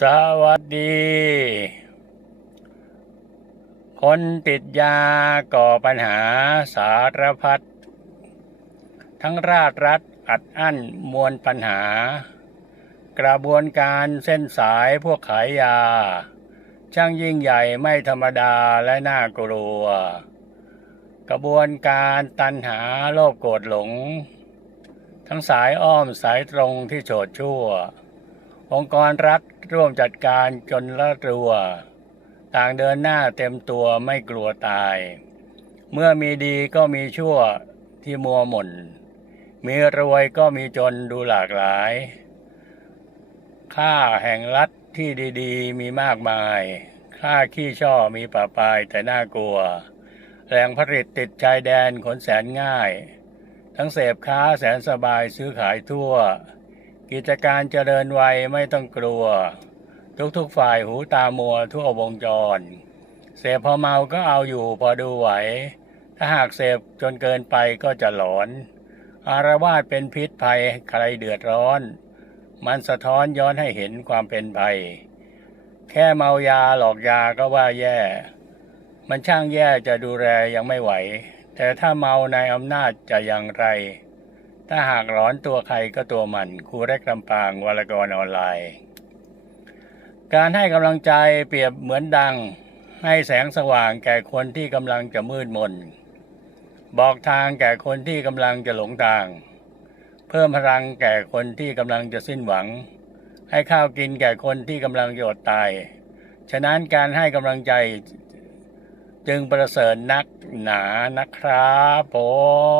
สวัสดี คนติดยาก่อปัญหาสารพัด ทั้งราชรัฐอัดอั้นมวลปัญหา กระบวนการเส้นสายพวกขายยา ช่างยิ่งใหญ่ไม่ธรรมดาและน่ากลัว กระบวนการตันหาโลภโกรธหลง ทั้งสายอ้อมสายตรงที่โฉดชั่ว องค์กรรัฐร่วมจัดการจนละตัว ต่างเดินหน้าเต็มตัวไม่กลัวตาย เมื่อมีดีก็มีชั่วที่มัวหม่น มีรวยก็มีจนดูหลากหลาย ค่าแห่งรัฐที่ดีๆ มีมากมาย ค่าขี้ช่อมีป่าปลายแต่น่ากลัว แหล่งผลิตติดชายแดนขนแสนง่าย ทั้งเสพค้าแสนสบายซื้อขายทั่ว กิจการเจริญไวไม่ต้องกลัว ทุกๆฝ่ายหูตามัวทั่ววงจร เสพพอเมาก็เอาอยู่พอดูไหว ถ้าหากเสพจนเกินไปก็จะหลอน อารวาสเป็นพิษภัยใครเดือดร้อน มันสะท้อนย้อนให้เห็นความเป็นภัย แค่เมายาหลอกยาก็ว่าแย่ มันช่างแย่จะดูแลยังไม่ไหว แต่ถ้าเมาในอำนาจจะอย่างไร ถ้าหากร้อนตัวใครก็ตัวมันครูเล็กลำปางวารกรออนไลน์ การให้กำลังใจเปรียบเหมือนดัง ให้แสงสว่างแก่คนที่กำลังจะมืดมน บอกทางแก่คนที่กำลังจะหลงทาง เพิ่มพลังแก่คนที่กำลังจะสิ้นหวัง ให้ข้าวกินแก่คนที่กำลังจะอดตาย ฉะนั้นการให้กำลังใจ จึงประเสริฐนักหนานะครับ ผ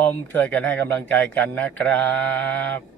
มช่วยกันให้กำลังใจกันนะครับ